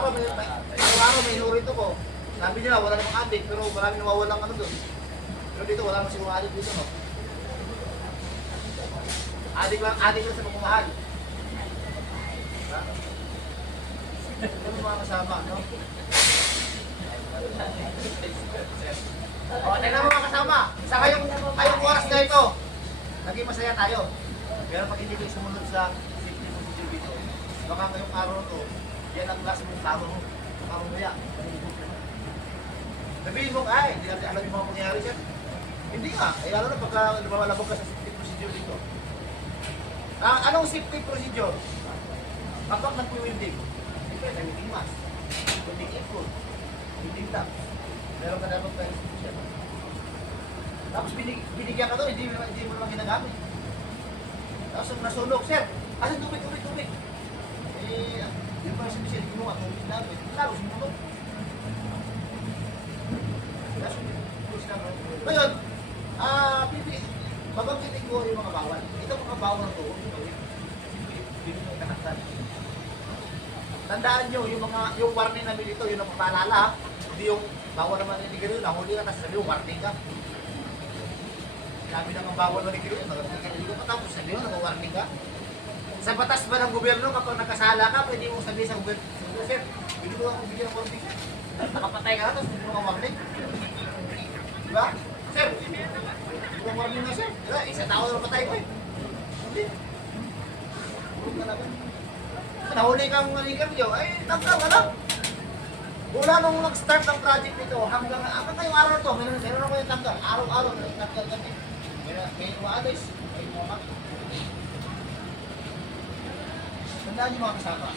araw may inurito ko. Sabi nila, wala namang adik, pero marami nawawalang ano doon. Pero dito, wala namang siguro adik dito, no? Adik lang sa pagmamahal. Ha? Ano mga kasama, no? O, tignan mo mga kasama. Sa kayong oras na ito, naging masaya tayo. Pero pag hindi kayo sumunod sa safety procedure dito, baka ngayong araw to, yan ang last mong tao mo. Baka mamaya. Sabihin mo, ay, hindi natin alam yung mga pangyayari siya. Hindi nga. Eh, lalo na pagka lumalabog ka sa safety procedure dito. Anong safety procedure? Kapag nag-wielding, siyempre, nag-wielding mask, wielding apron, wielding gloves. Meron ka dapat tayo sa tapos binigyan ka doon, hindi mo naman ginagamit. Tapos nasunog, sir, asan tubig? Eh, yung pa si Michelle, ginawa, tubig namin. Lalo, sinunog. Ngayon, babangkitin ko yung mga bawal. Ito mga bawal na ito, hindi mo kanaktan. Tandaan nyo, yung warning namin dito, yung napapaalala, hindi yung bawal naman niligaw yun, nahuli ka, tapos sabi yung warning ka. Sabi naman bawal maligay yun, magandang kaniligaw pa, tapos sabi yun, nag-warning ka. Sa batas ba ng gobyerno, kapag nakasala ka, pwede mo sabihin sa gobyerno, sir, hindi mo ako bigyan ng warning, sir. Nakapatay ka na, tapos hindi mo ka warning. Diba? Sir, hindi mo warning na, sir. Diba? Isa tao na patay ko eh. Hindi. Puro ka naman. Nahuli kang maligam nyo, ay, tangka ka lang. Mula nung nag-start ng project nito, hanggang ngayong araw to, meron ako yung tanggal. Araw-araw, may tanggal kami. May umaalis, may umamak. Tandaan niyo mga kasama,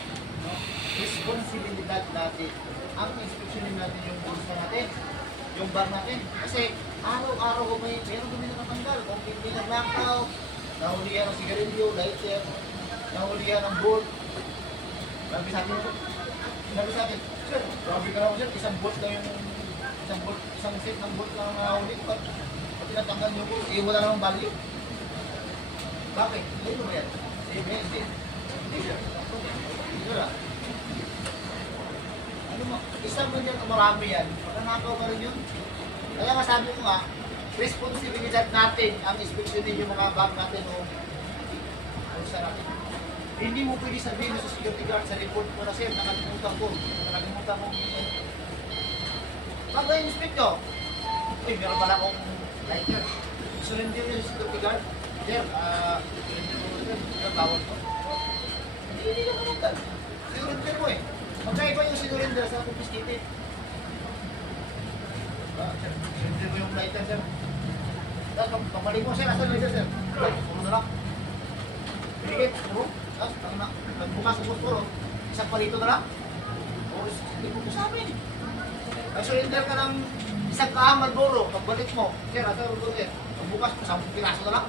no? Responsibilidad natin. Ang inspeksyonin natin yung bulsa natin, yung bar natin. Kasi araw-araw ko meron kami nakatanggal. Kung hindi na nakaw, nahulihan ng sigarilyo, lighter, nahulihan ng bolt. Sabi sa akin, sir, grabe ka naman sir, isang set ng bolt lang nahuli ko. Pag tinatanggal niyo ko, wala namang value. Bakit? Hindi ba yan? Hindi. Hindi na. Ano mo? Isang man yan o marami yan. Mananakaw ka rin yun. Kaya nga sabi ko nga, responsibilidad natin ang inspeksyonin yung mga bag natin o sa natin. Hindi mo pwede sabihin sa security guard sa report ko na sir, nakalimutan ko. Pag na-inspect nyo, meron pala akong lighter. Surrender yung security guard. Sir, surrender ko, tawag ko. Hindi ka kamuntan. Surrender mo eh. Magkaiba yung surrender sa confiscated. Surrender mo yung lighter, sir. Tapos, pamaling mo, sir, nasa lighter, sir. Puro na lang. Pinigit, puro. Tapos, nagbukas ang puro. Isang palito na lang. O, hindi mo sa amin. Surrender ka ng isang kahamal buro. Pagbalik mo, sir, nasa buro, sir. Pagbukas, 10 piraso na lang.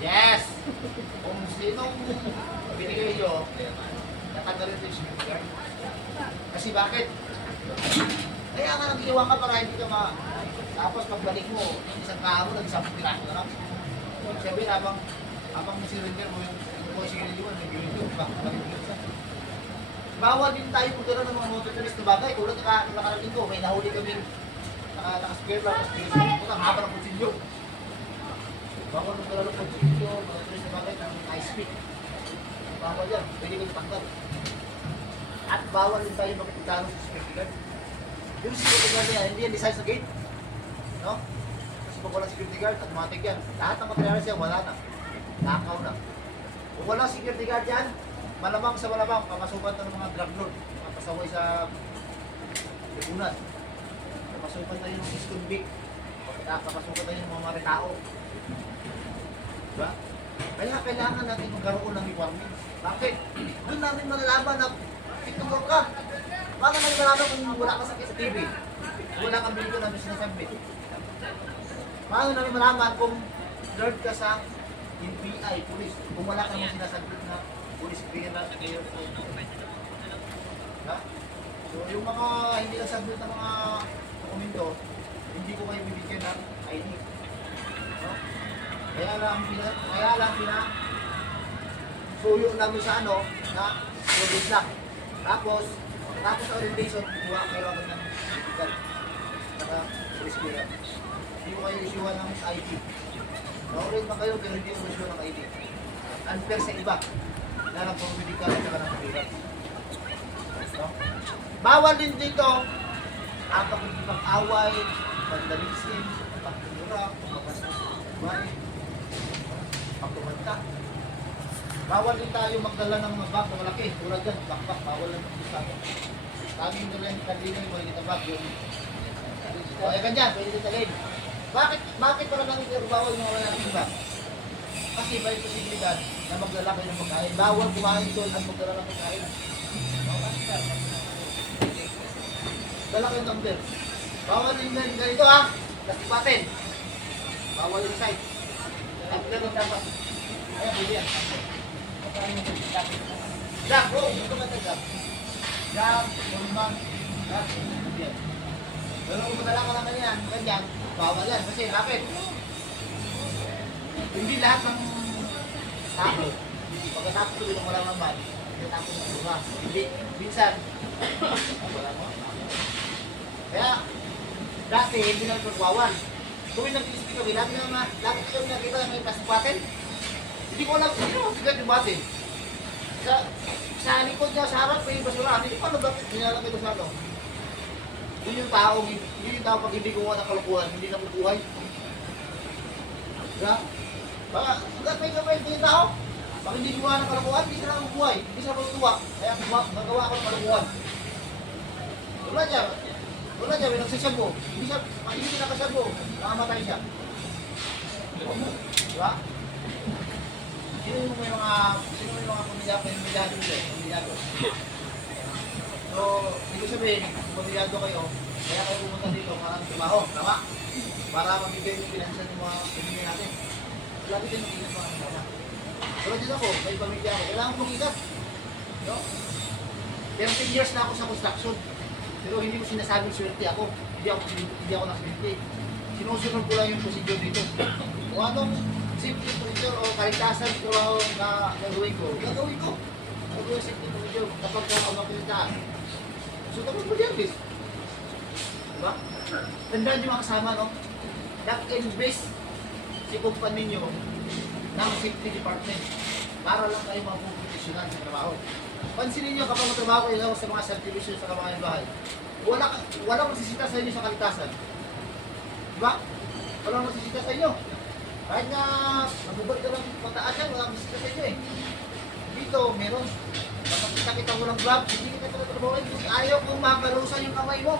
Yes! Kung sinong binigay nyo, natanggalin ito yung security guard. Kasi bakit? Kaya nga nag-iwan ka para hindi ka tapos pagbalik mo, isang kahapon, nag-10 piraso na lang. Sabi, habang surrender mo yung security guard, nag-iwan yun, balik mo isa. Bawal din tayo pagdala ng mga motorist na bagay. Kung nakarating ko, may nahuli kami naka-square lang, tapos ang haba ng kutsilyo. Bawal ng dalawang kutsilyo, mga tourist na bagay ng high speed. Bawal yan, pwede ko itanggal. At bawal din tayo makipagkano sa security guard. Yung security guard yan, hindi yan design sa gate. No? Kasi pag walang security guard, automatic yan. Lahat ng materialis yan, wala na. Nakaw na. Kung walang security guard yan, malamang sa malamang, papasukan na ng mga drug lord, mga pasaway sa lipunan. Papasukan na yung ex-convict, papasukan na yung mga maritao. Diba? Kaya kailangan natin magkaroon ng requirements. Bakit? Doon namin malalaman na fitness ka. Baka namin malalaman kung wala ka sakit sa TV. Wala kang bilito namin sinasabi. Paano namin malaman kung nerd ka sa NBI, police, kung wala ka naman sinasabi na police clearance ngayon. Ha? So yung mga hindi nasabit ng mga dokumento, hindi ko kayo bibigyan ng ID. No? Kaya lang suyo namin sa ano, na robot lock. Tapos sa orientation, kuha kayo agad ng physical. Saka rescue. Hindi mo kayo isyuhan ng ID. Na-orient na kayo, pero hindi mo isyuhan ng ID. Unfair sa iba na nagpapamedical at saka ng clearance. No? Bawal din dito ang pag-away, vandalism, pagtumura, pagpapasok sa buhay, pagtumanta. Bawal din tayo magdala ng mga bag na malaki. Tulad dyan, backpack, bawal lang mag-usap. Tanging nila yung kanina yung mga itabag yung kaya ganyan, pwede detalhin. Bakit para lang ito bawal mga wala ng bag? Kasi may posibilidad na magdala kayo ng pagkain. Bawal kumain doon at magdala ng pagkain. Dala kayo ng tumbler. Bawal din ganito ha. Lastipatin. Bawal yung side. Tumbler ng dapat. Ayan, pwede yan. Jack, bro. Ito ba tayo, Jack? Jack, Norman, Jack. Yan. Pero kung madala ka naman yan, ganyan, bawal yan. Kasi bakit? Hindi lahat ng tao, pagkatapos tuloy ng walang naman, pagkatapos ng bunga. Hindi, minsan, wala mo. Kaya, dati, hindi na nagpagwawan. Tuwing nag-iisip kami, lagi kami nakita na may plastikwatin. Hindi ko alam, hindi naman sigat yung base. Sa likod niya, sa harap, may basura. Hindi ko alam bakit nilalagay ko sa ano. Yun yung tao pag hindi gumawa ng kalukuhan, hindi na mabuhay. Diba? Baka, hanggat may kapay yung tao, pag hindi gumawa ng kalukuhan, hindi sila mabuhay, hindi sila matutuwa. Kaya magawa ako ng kalukuhan. Wala niya, may nagsasabo. Hindi siya nakasabo, nakamatay siya. Diba? Sino may mga pamilyado nila? So, ibig sabihin, kung pamilyado kayo, kaya kayo pumunta dito para tumaho, tama? Para magbigay yung pinansan ng mga pamilya natin. Lagi din mag-ingat mga kasama. Pero dito ako, may pamilya ako, kailangan kong ikat. No? 10 years na ako sa construction. Pero hindi ko sinasabing swerte ako. Hindi ako nakaswerte. Sinusunod ko lang yung procedure dito. Kung anong safety procedure o kaligtasan ko na gagawin ko. Gagawin yung safety procedure kapag ako mapilitaan. So, tapos mo diyan, bis. Diba? Tandaan niyo mga kasama, no? Nag-invest si kumpanya ninyo ng safety department para lang kayo mapuproteksyonan sa trabaho. Pansinin niyo kapag magtrabaho kayo sa mga subdivision sa kamahal bahay, walang magsisita sa inyo sa kaligtasan. Diba? Walang magsisita sa inyo. Kahit nga mabubad ka lang mataas yan, walang magsisita sa inyo eh. Dito, meron. Kapag kita mo ng vlog, hindi kita trabahoin. Ayaw kong makalusan yung kamay mo.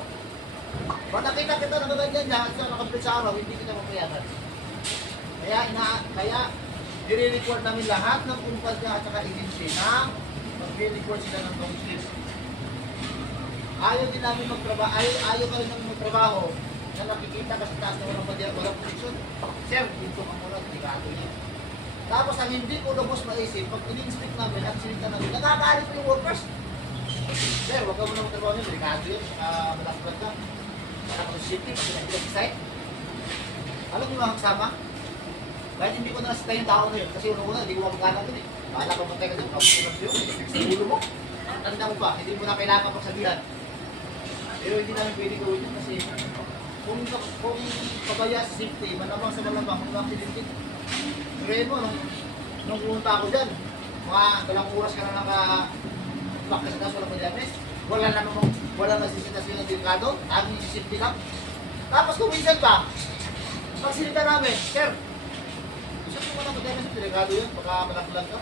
Pag nakita kita na ganyan niya at nakapit sa araw, hindi kita mapayagan. Kaya i-record namin lahat ng kumpanya at saka agency na mag-record sila ng council. Ayaw din namin magtrabaho, ayaw ka rin namin magtrabaho na nakikita kasi taas na walang protection. Sir, dito ka muna, delikado niya. Tapos ang hindi ko lubos maisip, pag in-inspect namin at sinita namin, nakakaalit po yung workers. Sir, huwag ka muna magtrabaho niya, delikado yun, saka malaklat ka. Saka positive, pag pinag-site. Alam niyo mga kasama? Kahit hindi ko nasita yung tao na yun, kasi una-una, hindi ko mapagkala din eh. Bahala ka matay ka dyan, kapag yun, sa ulo mo. Tanda mo pa, hindi mo na kailangan pagsabihan. Pero hindi namin pwede gawin yun kasi kung pabaya sa safety, malamang sa malamang, kung accident ngayon mo, nung pumunta ako dyan, mga dalang oras ka na naka-back sa taas, walang padiamis, wala nasisita sila ng delikado, taging safety lang. Tapos kung minsan pa, pag sinita namin, sir, sir, kung walang padiamis, delikado yun, baka malaklag ka.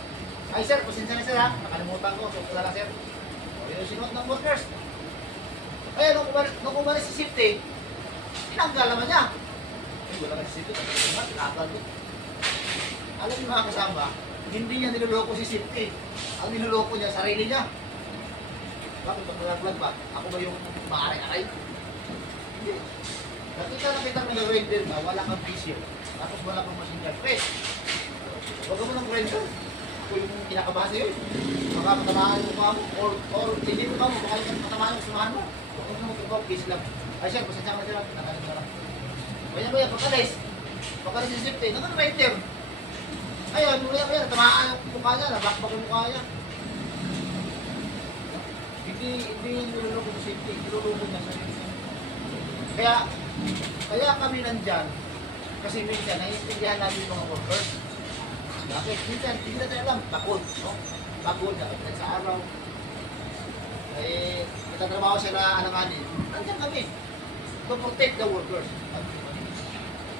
Ay sir, pasensya na sir ha, nakalimutan ko, so wala lang sir. O yun sinuot ng workers. Kaya nung umalis si safety, tinanggal naman niya. Ay, wala na si safety, tinanggal ko. Alam niyo mga kasama, hindi niya niloloko si safety. Ang niloloko niya, sarili niya. Bakit pag nalaglag ba? Ako ba yung maaray-aray? Hindi. Nakita mo ng render na wala kang visio. Tapos wala kang machine gun press. Huwag mo ng render. Ako yung kinakabasa yun. Baka matamaan mo pa mo. Or hindi mo pa mo. Baka yung matamaan mo, sumahan mo. Huwag mo mag-ibang case lang. Ay siya, pasensya ka na sila. Nakalit na lang. Kaya pagkalis si safety, naka-render. Ayun, maya, tamaan yung mukha niya, nabakbak yung mukha niya. Hindi yung niluloko sa safety, niluloko niya sa safety. Kaya kami nandyan, kasi minsan, naiintindihan namin yung mga workers. Bakit? Minsan, hindi natin alam, pagod, no? Pagod, sa araw. Nagtatrabaho siya na alanganin. Nandyan kami, to protect the workers.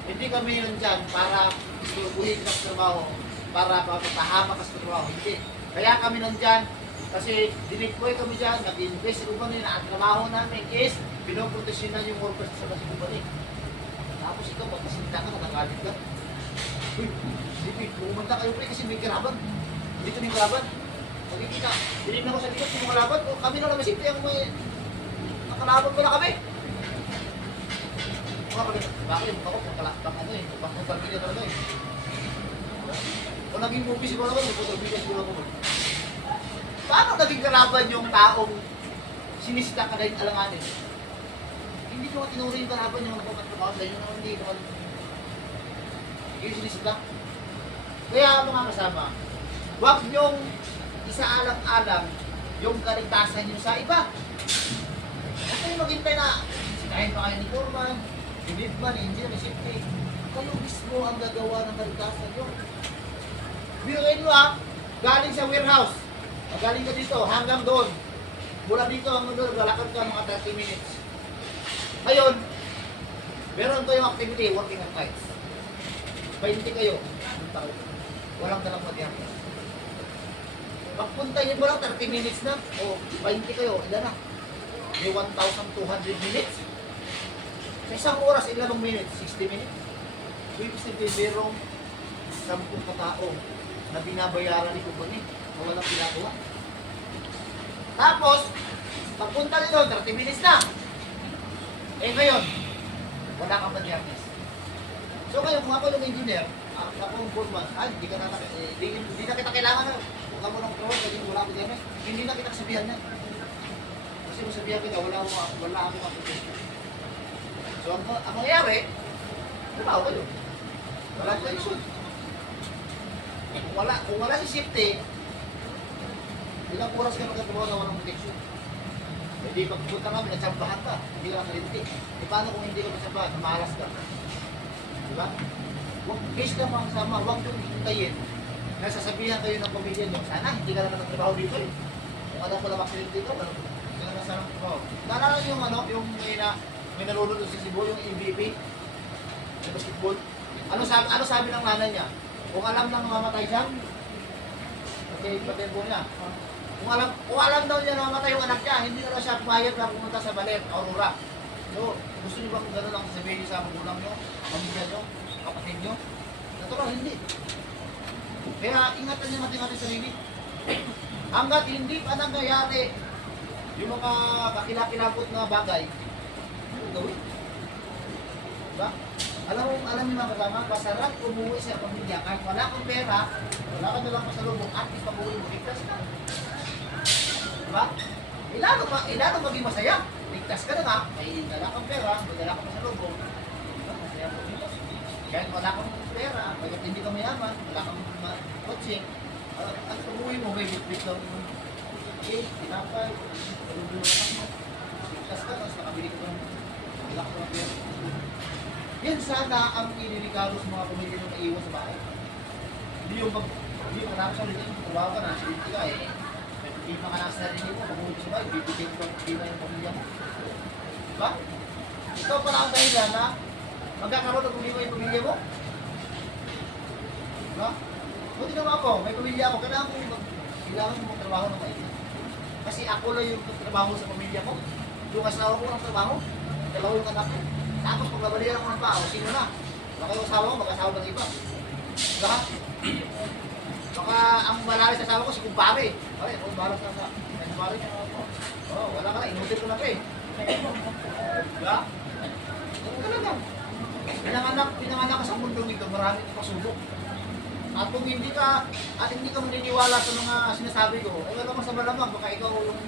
Hindi kami nandyan para isturbuhin ka sa trabaho, para papahamak ka sa trabaho. Hindi. Kaya kami nandyan, kasi diniploy kami dyan, nag-invest sa company na ang trabaho namin is pinoproteksyonan yung workers sa company. Tapos ikaw, pagkasinta ka, natagalit ka. Uy, sige, pumunta kayo pre kasi may kalaban. Dito may kalaban. Magkikita, dinignan ko sa likod yung mga kalaban. Kami na naman simple ang may nakalaban ko na kami. Bakit? Ako, pagkalakpak ano eh. Pagkalakpak talaga eh. Kung naging movie siguro ako, pagkalakpak siguro ako. Paano naging kalaban yung taong sinisita ka dahil alanganin? Hindi nyo tinuri yung kalaban yung nakapagtrabaho dahil yun hindi naman yung sinisita. Kaya mga kasama, huwag nyong isaalang-alang yung kaligtasan nyo sa iba. Huwag kayong maghintay na sikahin pa kayo ni Foreman, ni Lidman, ni Engineer, ni Safety. Kayo mismo ang gagawa ng kaligtasan nyo. Biruin mo galing sa warehouse. Magaling ka dito hanggang doon. Mula dito hanggang doon, lalakad ka mga 30 minutes. Ngayon, meron kayong activity, working at nights. 20 kayo. Walang dalang madyan. Pagpunta nyo mo lang 30 minutes na, o 20 kayo, ilan na? May 1,200 minutes. Sa isang oras, ilang minutes? 60 minutes. Ibig sabihin, merong 10 katao na binabayaran ni company na walang pinagawa. Tapos, pagpunta nyo doon, 30 minutes na. Eh ngayon, wala kang madyanis. So kayo, kung ako yung engineer, ako yung foreman, hindi na kita kailangan na. Huwag ka mo ng trabaho, kasi wala akong madyanis. Hindi na kita kasabihan na. Kasi kung sabihan kita, wala akong application. So ang mangyayari, trabaho kayo. Wala akong tension. Kung wala si safety, ilang oras ka magkatrabaho na walang protection. Hindi pagpunta kami, natsambahan ka, hindi ka nakalinti. E paano kung hindi ka natsambahan, namalas ka? Diba? Case lang mga kasama, huwag yung hintayin. Nasasabihan kayo ng pamilya nyo, sana hindi ka naman nagtrabaho dito eh. Kung alam ko na maksilip dito, hindi ka naman sana nagtrabaho. Naalala yung may nalulunod sa Cebu, yung MVP, sa basketball. Ano sabi ng nanay niya? Kung alam nang mamatay siya, okay, patempo niya. Kung alam daw niya na mamatay yung anak niya, hindi na siya pumayag na pumunta sa Baler, Aurora. So, gusto niyo ba kung gano'n ang sabihin niyo sa magulang niyo, pamilya niyo, kapatid niyo? Natural, hindi. Kaya ingatan niyo natin sarili. Hanggat hindi pa nangyayari yung mga kakilakilabot na bagay, ano gawin? Diba? Alam niyo mga kasama, masarap umuwi sa pamilya. Kahit wala kang pera, wala ka nalang pasalubong, at least pag-uwi mo, ligtas ka. Diba? Ilalo maging masaya. Ligtas ka na nga, may dala kang pera, may dala kang pasalubong. Diba? Masaya po dito. Kahit wala kang pera, kahit hindi ka mayaman, wala kang coaching, at pag-uwi mo, may bitbit lang okay, tinapay, palubulo ka mo. Ligtas ka, tapos nakabili ka ng wala ka ng pera. Yan sana ang iniligalo sa mga pamilya nung naiwan sa bahay. Hindi manakos sa rin, trabaho ka na, siliti ka eh. Hindi makanas na rin mo, pag-uwi sa bahay, bibigyan ko yung pamilya mo. Diba? Ikaw pala ang dahilan na magkakaroon ng problema yung pamilya mo. Diba? Buti naman ako, may pamilya ako, kailangan mo magtrabaho ng maigi. Kasi ako lang yung trabaho sa pamilya ko. Yung asawa ko ng trabaho, dalawa yung anak ko. Tapos pag nabalihan ako ng tao, sino na? Baka yung asawa ko, mag-asawa ng iba. Diba? Baka ang malari sa asawa ko, si kumpare. Ay, kumpare sa kumpare niya ako. Oh, wala ka na, inutil ko na ka eh. Diba? Ganun ka lang. Pinanganak ka sa mundo nito, marami kang pasubok. At kung hindi ka maniniwala sa mga sinasabi ko, ay wala kang sa malamang, baka ikaw yung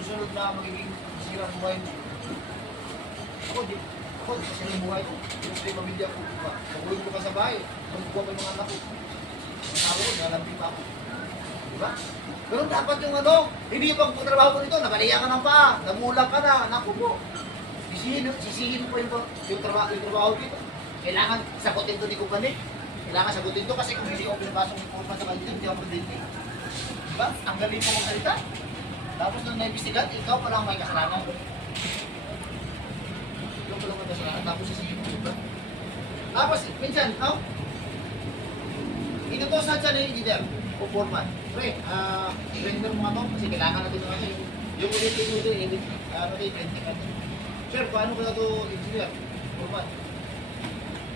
susunod na magiging sirang buhay mo. Ako, kasi yung buhay ko. Gusto yung pamilya ko. Pag-uwi ko ka sa bahay, magkukuha ko yung mga anak ko. ako, nalambing pa ako. Diba? Pero dapat yung ano, hindi pag trabaho ko dito, nabaliya ka ng paa, nagulang ka na, naku po. Sisihin po yung trabaho dito. Kailangan sagutin to ni Kumpani. Kailangan sagutin to kasi kung hindi ako pinapasok ng forma sa kanila, hindi ako mag-date. Diba? Ang galing mo magsalita. Tapos nung naimbestigat, ikaw pa lang may kasalanan. Ikaw pa lang may kasalanan, tapos sisihin mo. Diba? Tapos, minsan, inutosan siya ng engineer o foreman. Pre, render mo nga to kasi kailangan natin ng ano yung ulit-ulit, printing natin. Sir, paano ko na to engineer? Foreman.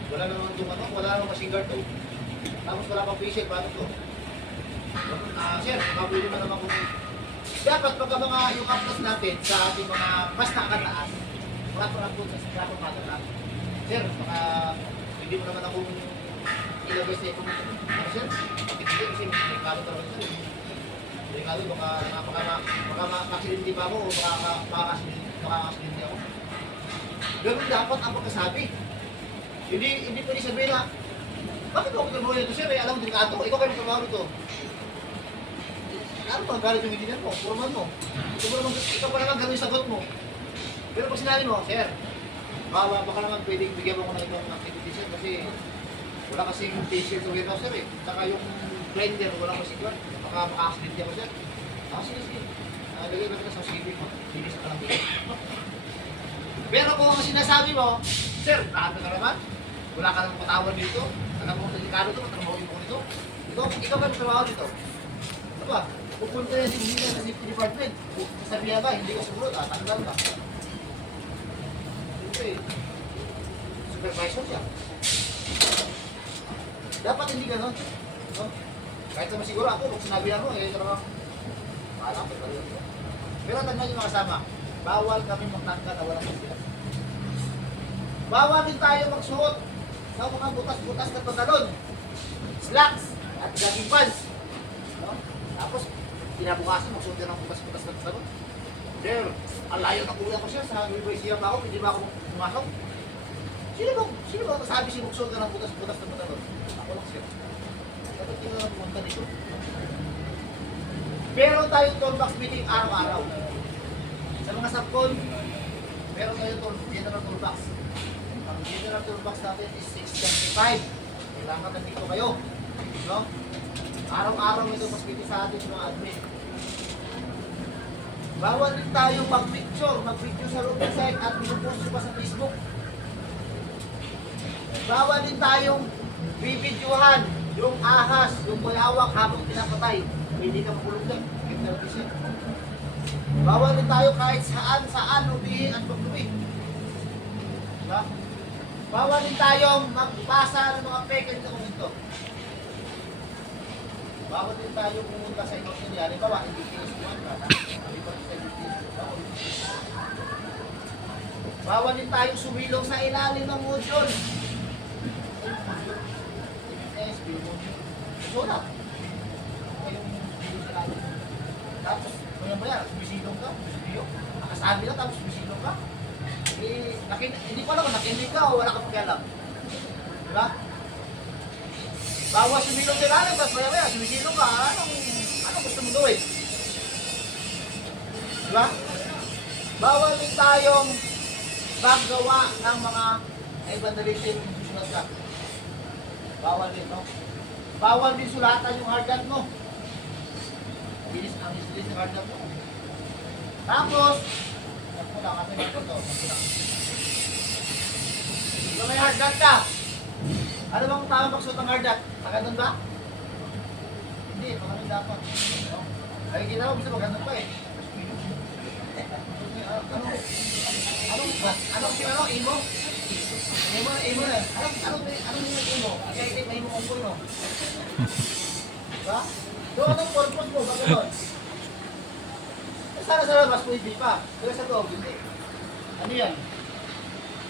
Wala naman itong ano, wala naman machine guard to. Tapos wala pang facial, paano to? Sir, mabili mo naman kung dapat pagka mga yung uploads natin sa ating mga mas nakakataas, wala pa lang po sa scrap lang. Sir, baka hindi mo naman akong ilagay sa ikong sir, pagkikita kasi may delikado talaga ito. Delikado, baka makaaksidente pa ako o makakaaksidente ako. Ganun dapat ang pagkasabi. Hindi pwede sabihin na, bakit ako trabaho nito sir? Alam mo, delikado, ikaw kayo trabaho nito. Ano ba ang galit yung engineer mo? Puraman mo. Ikaw pa naman gano'ng sagot mo. Pero pag sinabi mo, sir, baka naman pwedeng bigyan mo ko ng ibang activity sir kasi wala kasing t-shirt sa warehouse sir eh. Saka yung blender, wala kasing guard. Baka maka-accident ako sir. Sige. Lagay na kita sa CV mo. Bilis ka lang dito. Pero kung ang sinasabi mo, sir, nakata ka naman. Wala ka namang katawan dito. Alam mo, delikado ito, matrabahoin mo nito. Ikaw ba trabaho dito? Ano ba? Pupunta yan si sa safety department. Sasabihan ba, hindi ka sumunod, tanggal ka. Siyempre, supervisor siya. Dapat hindi ganon. No? Kahit naman siguro ako, kung sinabihan mo, talagang maalam, pero tandaan yung mga kasama, bawal kami magtanggal na walang sila. Bawal din tayo magsuot ng mga butas-butas na pantalon, slacks, at jogging pants. No? Tapos, kinabukasan, magsuot din ng butas-butas na pantalon. There, ang layo ng kuya ko siya, sa Nueva Ecija pa ako, hindi ba ako pumasok? Sino ba sabi si magsuot ng butas-butas na pantalon? Ako lang siya. Dapat hindi na pumunta dito. Meron tayong toolbox meeting araw-araw. Sa mga subcon, meron tayong general toolbox. Ang general toolbox natin is 625. Kailangan nandito kayo. No? Araw-araw may toolbox meeting sa atin mga admin. Bawal din tayong mag-picture sa loob ng site at pinupost pa sa Facebook. Bawal din tayong bibidyohan yung ahas, yung bayawak habang pinapatay. Hindi ka makulong dyan. Bawal din tayo kahit saan lubihin at paglubi. Diba? Bawal din tayong magbasa ng mga fake dokumento. Bawal din tayong pumunta sa ibang nangyari. Bawa, hindi pinasuhan ka. Bawal din tayong sumilong sa ilalim ng module. Sulat. Tapos, maya-maya, sumisilong ka, nakasabi lang, tapos sumisilong ka. Hindi ko alam kung nakinig ka o wala ka pakialam. Diba? Bawas sumilong sa ilalim, tapos maya-maya, sumisilong ka. Anong gusto mo gawin? Diba? Bawal din tayong paggawa ng mga vandalism sulat ka. Bawal din, no? Bawal din sulatan yung hard hat mo. Bilis ang islis ng hard hat mo. Tapos, ako lang, kasi ito. Kung may hard hat ka, ano bang tamang pagsuot ng hard hat? Pagandun ba? Hindi, pagandun dapat. Ay, kita mo, gusto pagandun pa eh. Ano, imo? Imo na. Anong imo? Kasi may imo kong puno. Diba? Doon anong purpose mo? Bakit doon? Sana sa labas pwede pa. Pero sa loob, hindi. Ano yan?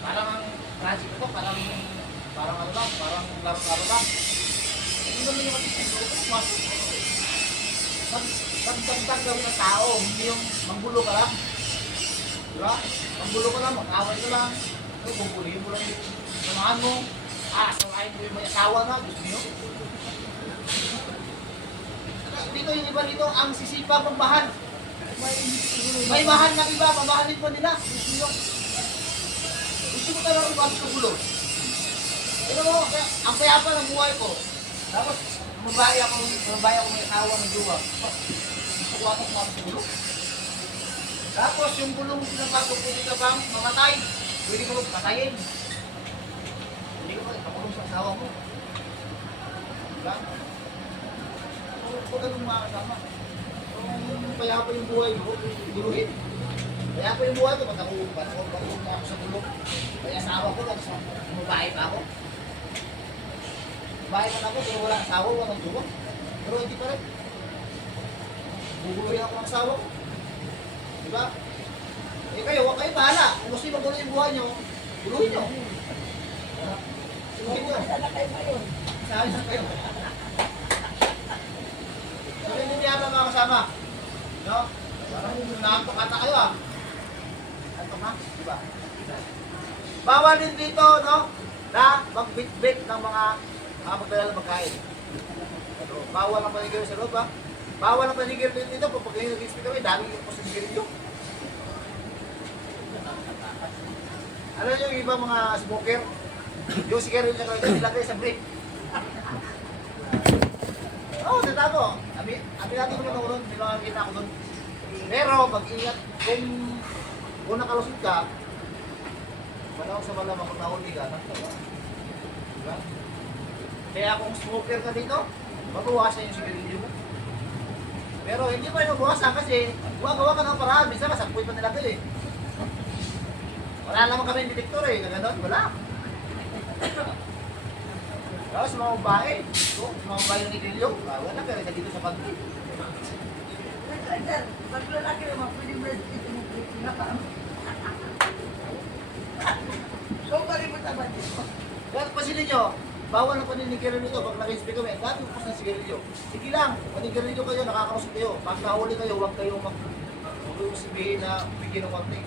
Parang ang project ito, parang ano lang, parang laro-laro lang. Hindi naman yung matipid. Pagdagdag gawin ng tao, hindi yung manggulo ka lang. Diba? Manggulo ka lang, mag-away ka lang. Bumbulihin mo lang yung samahan mo. Sawahin mo yung may asawa na, gusto nyo. dito yung iba dito, ang sisipa magmahal. May mahal na iba, mamahalin pa nila. Gusto ko talaga umabot sa gulo. Pero ang payapa ng buhay ko. Tapos, mabahay ako may asawa ng jowa. Gusto ko ako umabot sa gulo. Tapos, yung gulong pinapasok ko dito bang mamatay. Pwede ko patayin. Hindi ko ipakulong sa asawa mo. Diba? Huwag ganun mga kasama. Kung payapa yung buhay mo, guluhin. Payapa yung buhay ko, ba't ako sa gulong? Kaya asawa ko, bumabahay pa ako. Bahay man ako, pero walang asawa, walang jowa. Pero hindi pa rin. Guguluhin ako ng asawa ko. Diba? Eh kayo, huwag kayo bahala. Kung gusto yung magulo yung buhay nyo, guluhin nyo. Guluhin nyo. Sana kayo ngayon. Saan na kayo? So, hindi niya ba mga kasama? No? Parang naantok ata kayo ah. Antok ha? Diba? Bawal din dito, no? Na magbit-bit ng mga magdala ng magkain. Ano, bawal ang panigil sa loob ha? Bawal ang panigil dito. Pag kayo nag-speak kami, dami yung pasigil nyo. Ano yung iba mga smoker? Yung sigarilyo na kayo, nilagay sa break. Oo, tatago. Abi natin ko na doon, hindi lang nakita ako doon. Pero, mag-ingat, kung nakalusot ka, malawag sa malamang kung nahuli ka, nakita. Diba? Kaya kung smoker ka dito, mabawasan yung sigarilyo mo. Pero hindi pa yung mabawasan kasi gumagawa ka ng paraan, minsan masakpoy pa nila kayo eh. Wala naman kami detektor eh, gano'n, wala. Tapos sa mga babae, sa mga babae ng itilyo, wala ka rin dito sa pagkain. Pag lalaki naman, pwede mo dito mo pinapaan. So, bali mo tama dito. Kaya pansinin nyo, bawal ang paninigilyo nito pag naka-inspect kami, dati upos ng sigarilyo. Sige lang, paninigilyo kayo, nakakausap kayo. Pag nahuli kayo, huwag kayo sabihin na bigyan ng warning.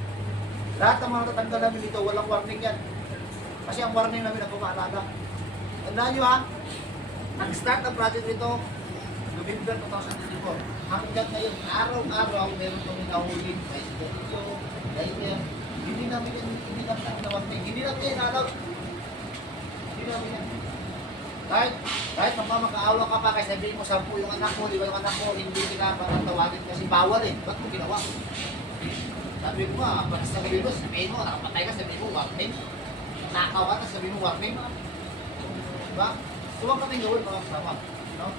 Lahat ng mga tatanggal namin dito, walang warning yan. Kasi ang warning namin ang kumaalala. Tandaan nyo ha, nag-start ang project nito, November 2024. Hanggang ngayon, araw-araw, meron kami nahuli. May sigarilyo, dahil hindi namin na warning. Hindi namin yan inalaw. Hindi namin yan. Kahit magmamakaawa ka pa, kaya sabihin mo 10 yung anak mo, di ba yung anak mo, hindi kita patatawagin kasi bawal eh. Ba't mo ginawa? Sabi ko nga, patas na kayo, sabihin mo, nakapatay ka, sabihin mo, warning. Nakaw ka, sabihin mo, warning. Diba? Huwag kaming gawin mga kasama. No?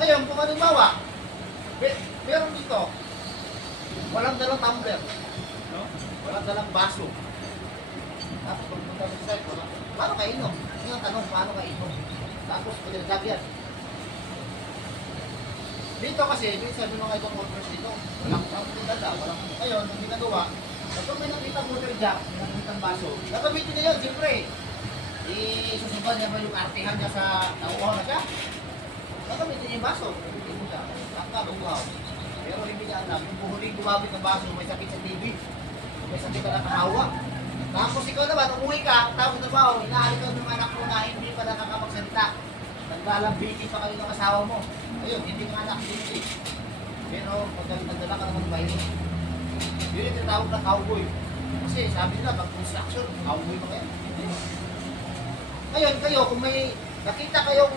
Ngayon, kung halimbawa, meron dito, walang dalang tumbler. No? Walang dalang baso. Tapos pagpunta sa site, paano ka inom? Yung ang tanong, paano ka inom? Tapos, pagkakagyan. Dito kasi, sabi mga ibang workers dito, walang dala, walang ngayon, ang ginagawa, kapag may nakita water jack, may nakita baso, gagamitin na yun, siyempre. Isusuban niya ba yung artihan niya sa nauuhaw na siya? Gagamitin niya yung baso, gagamitin mo siya, tangka, uhaw. Pero hindi niya alam, yung huling gumamit ng baso, may sakit sa TV, may sakit ka na kahawa. Tapos ikaw naman, umuwi ka, tawag na ba, inaali ka ng anak mo na hindi pa nakakapagsalita. Naglalambiti pa kayo ng asawa mo. Ayun, hindi mga anak hindi. Pero pag nagdala ka naman bahay, yun yung tinatawag na cowboy. Kasi sabi nila, pag construction, cowboy pa kayo. Ngayon, kayo, kung may nakita kayong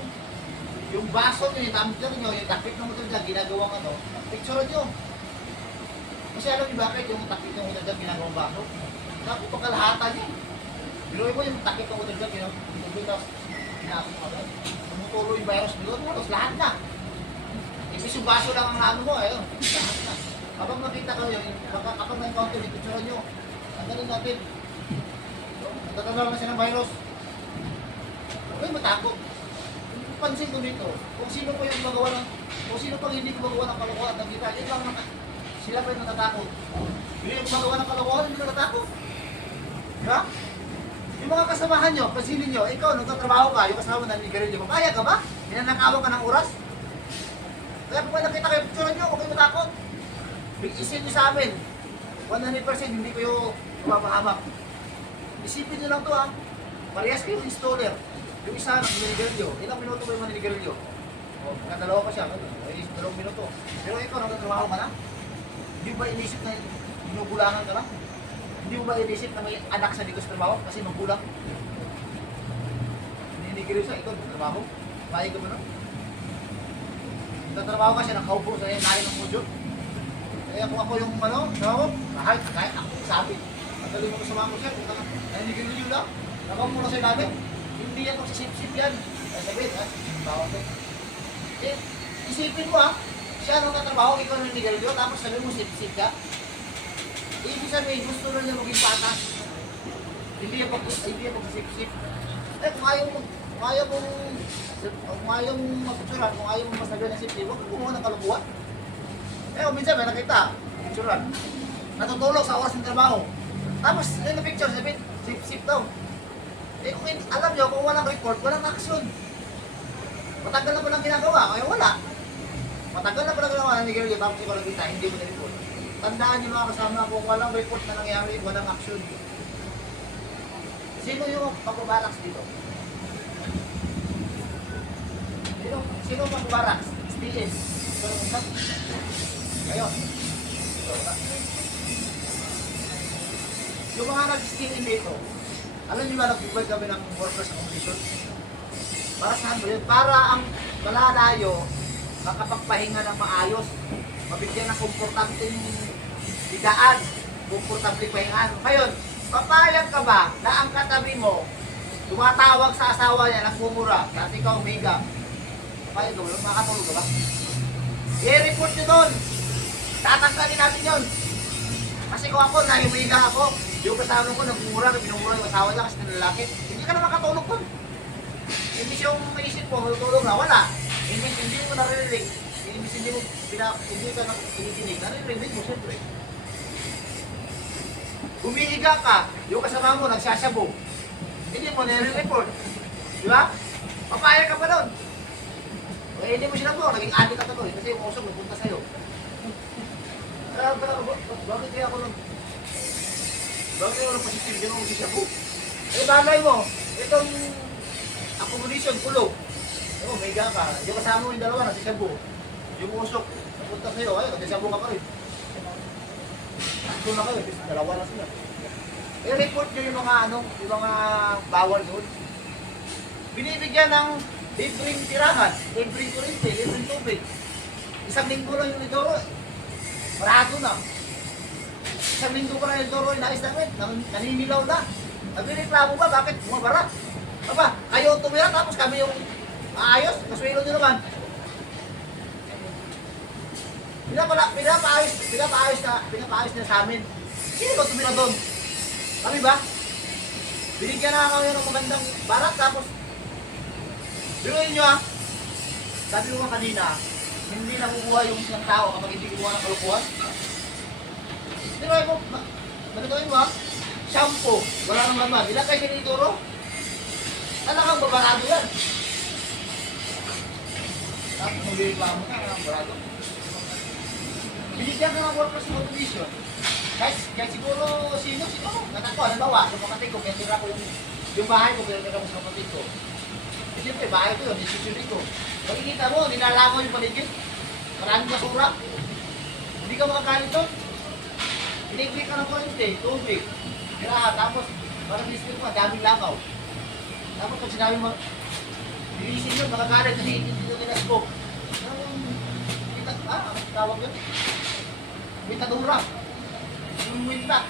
yung baso nyo, yung tumbler nyo, yung takip ng motor dyan, ginagawang ano, picture nyo. Kasi alam niyo bakit yung takip ng motor dyan, ginagawang baso? Naku, pagkalahatan yun. Binuhin mo yung takip ng motor dyan, ginagawang tapos pinasok mo agad. Tumutulo yung virus nyo, tapos lahat na. Ibig yung baso lang ang ano mo, ayun. Lahat na. Kapag makita kayo, kapag na-encounter yung picture nyo, tanggalin natin. So, nagtatanggal na siya ng virus. Okay, matakot. Pansin ko dito, kung sino pa yung magawa ng, kung sino pang hindi gumagawa ng kalokohan, nakita, yun lang naman. Sila pa yung natatakot. Yun yung magawa ng kalokohan, hindi natatakot. Di ba? Yung mga kasamahan nyo, pansinin nyo, ikaw, nagtatrabaho ka, yung kasama mo naninigarilyo mo, kaya ka ba? Hinanakawan ka ng oras? Kaya kung may nakita kayo, picture nyo, huwag kayo matakot. Isipin nyo sa amin, 100% hindi kayo mapahamak. Isipin nyo lang to ha. Parehas kayo installer. Yung isa ng maninigarilyo, ilang minuto ba yung maninigarilyo? O, nakadalawa pa siya. Inisip 2 minuto. Pero ikaw, nagtatrabaho ka na? Hindi mo ba inisip na ginugulangan ka lang? Hindi mo ba inisip na may anak sa dito sa trabaho? Kasi magulang. Ninigil siya, ikaw, nagtatrabaho. Payag ka ba na? Nagtatrabaho ka siya, nakaupo sa ilalim ng mudyo. Kaya kung ako yung ano, trabaho, kahit ako sabi. Pagdali mo ko sa mga siya, nanigil nyo lang. Nakaw muna sa ilalim. Hindi yan magsisip-sip yan. Kaya sabihin, trabaho ko. Eh, isipin mo siya nung katrabaho, ikaw nang nigalyo, tapos sabi mo sip-sip ka. Ibig sabihin, gusto na niya maging patas. Hindi yan magsisip-sip. Eh, kung ayaw mong mapicturan, kung ayaw mong masabi ng sip-sip, huwag kumuha ng kalukuhan. Eh, minsan may nakita, picturan. Natutulog sa oras ng trabaho. Tapos, yung na-picture, sabihin, sip-sip daw. Eh, kung alam nyo, kung walang report, walang action. Matagal na pa lang ginagawa, kaya wala. Matagal na pa lang ginagawa, nanigil tapos ikaw nakita, hindi mo na-report. Tandaan niyo mga kasama, kung walang report na nangyari, walang action. Sino yung magbabalaks dito? Sino magbabalaks? STS. Ngayon. Yung mga nag-stay dito, alam niyo ba nag-provide kami ng workers accommodation? Para saan mo yun? Para ang malalayo makapagpahinga ng maayos, mabigyan ng komportableng idaan, komportableng pahingaan. Ngayon, papayag ka ba na ang katabi mo tumatawag sa asawa niya, nagmumura, dati ka umiga? Papayag ka ba? Makakatulog ka ba? I-report nyo doon. Tatanggalin natin yun. Kasi kung ako, nahiwiga ako, yung kasama ko, nagmumura, minumura yung asawa niya kasi nilalaki, hindi ka na makatulog doon. Imbis yung maisip mo, matulog na, wala. Imbis hindi mo naririnig. Imbis hindi ka na tinikinig. Naririnig mo, siyempre. Humihiga ka, yung kasama mo, nagsasabog. Hindi mo nare-report. Di ba? Papayag ka pa doon. Eh, hindi mo sinabog, naging adik ka tuloy. Kasi yung usok, nagpunta sa'yo. Bakit kaya ako nung... Bakit kaya ako nung positive yun ang sisabog? Eh, bagay mo, itong... accommodation, kulog. Oo, may higa ka. Yung kasama mo yung dalawa, nagsisabu. Yung usok, napunta sa'yo, ayun, nagsisabu ka pa rin. Tatlo na kayo, dalawa na sila. I-report nyo yung mga bawal doon. Binibigyan ng libreng tirahan, libreng kurente, libreng tubig. 1 linggo lang yung Lidoro. Marado na. 1 linggo pa na yung Lidoro, inayos namin, naninilaw na. Nagreklamo ba, bakit bumabara? Aba, kayo tumira tapos kami yung maayos, kaswelo nyo naman. Pinapaayos na sa amin. Sino ba tumira doon? Kami ba? Binigyan na kami ng magandang barat tapos biruin nyo sabi ko nga kanina, hindi nakukuha yung isang tao kapag hindi kumuha ng kalukuhan. Tinuhay mo, manituin mo shampoo, wala nang laman. Ilan kayo sinituro? Talagang babarado yan. Tapos nag-reklamo na, ang barado. Binigyan ka ng workers accommodation. Kahit siguro sino, natak ko, halimbawa, sa kapatid ko, kaya tira ko yung bahay ko, kaya tira ko sa kapatid ko. Eh, siyempre, bahay ko yun, decision ko. Makikita mo, nilalangaw yung paligid. Maraming basura. Hindi ka makakalit doon. Iniklik ka ng kurente, tubig. Tirahan, tapos, parang district mo, daming langaw. Tapos pag sinabi mo, bilisin yun, makakalit kasi hindi nyo tinasbog. Tawag yun? Wintadura. Yung winta.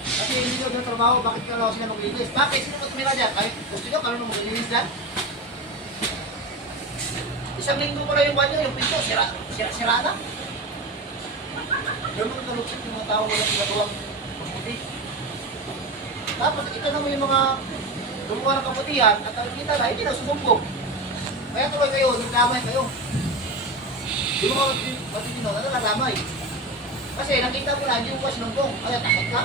Kasi hindi nyo yung trabaho, bakit ka lang sila maglinis? Bakit? Sino ba tumira dyan? Kahit gusto nyo, kami nung maglinis dyan? 1 linggo pa lang yung banyo, yung pinto, sira na. Ganun kalupit yung mga tao walang ginagawang mabuti. Tapos ito naman yung mga gumawa ng kabutihan at nakikita na, hindi na sumumbog. Kaya tuloy kayo, nagdamay kayo. Yung mga matitino na nagdamay. Kasi nakita mo na, hindi mo pa sinumbong. Kaya takot ka.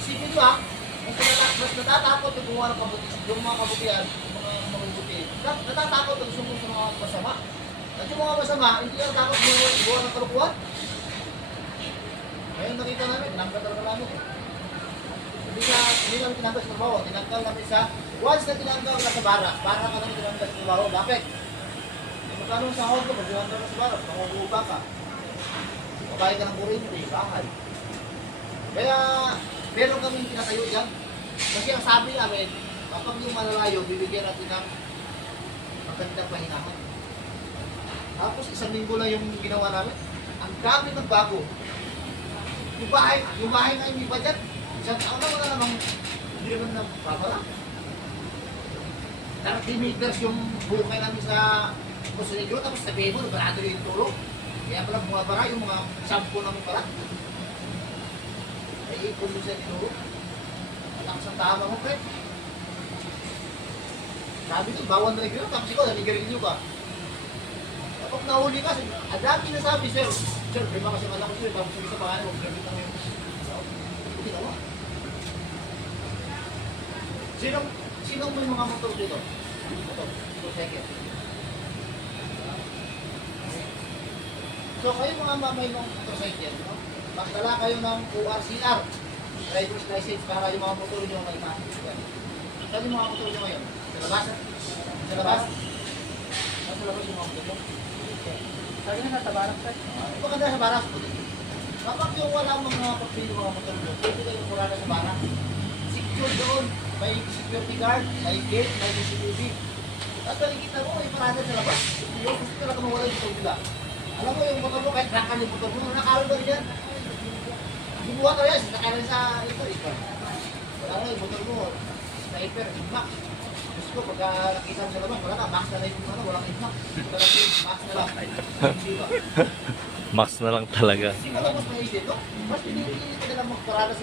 Isipin mo kung mas natatakot yung gumawa ng kabutihan, yung mga kabutihan, yung mga mabubuti. Natatakot ang sumbong sa mga masama. At yung mga masama, hindi ka natakot gumawa ng kalukuhan. Ngayon nakita namin, tinanggal talaga namin Hindi namin tinanggal sa trabaho, tinanggal namin sa, once na tinanggal na sa bara ka namin tinanggal sa trabaho. Bakit? Magkano ang sahod ko? Pag-iwan ka sa barat, mangungupa ka. Babayad ka ng kuryente, bahay. Kaya, meron kaming tinatayo dyan. Kasi ang sabi namin, kapag yung malalayo, bibigyan natin ng magandang pahinahan. Tapos isang linggo lang yung ginawa namin. Ang dami nagbago. Yung bahay na yung iba dyan, isang taon na wala namang hindi naman nagpapala. 30 meters yung bukay namin sa Montenegro, tapos sabihin mo, nabarado yung tulo. Kaya pala bumabara yung mga 10 namin pala. Ay, ipon mo siya tinuro. Malakas ang tama mo, pre. Sabi ko, bawal na rin tapos ikaw, nanigarilyo ka. Kapag nahuli ka, ang dami na sabi, sir, may mga kasama ko sir, tapos sa pangalan, mag-gramit lang yung hindi ginawa. Sinong may mga motor dito? Ito, 2 seconds. So kayo mga may mga motorcycle, no? Magdala kayo ng ORCR, driver's license, para yung mga motor nyo may makikita. Saan yung mga motor nyo ngayon? Sa labas? Sa labas? Sa labas yung mga motor nyo? Sabi na nasa barak sir. Maganda sa baras po. Kapag yung wala mga pagpili mga motor nyo, pwede kayo murada sa baras. Secure doon. May security guard, may gate, may CCTV. At nakikita mo, may parada sa labas. Yung gusto talaga mawala yung motor nila. Alam mo yung motor mo, kahit nakan yung motor mo, nakakaroon ba rin yan? Bubuha ka yan, nakaroon sa ito. Wala na yung motor mo, sniper, max. Gusto ko, pagka nakita mo sa labas, wala na, max na lang yung ano, walang max. Max na lang. Max na lang talaga. Hindi ka lang mas maisip, no? Mas pinipili ka na lang magparada sa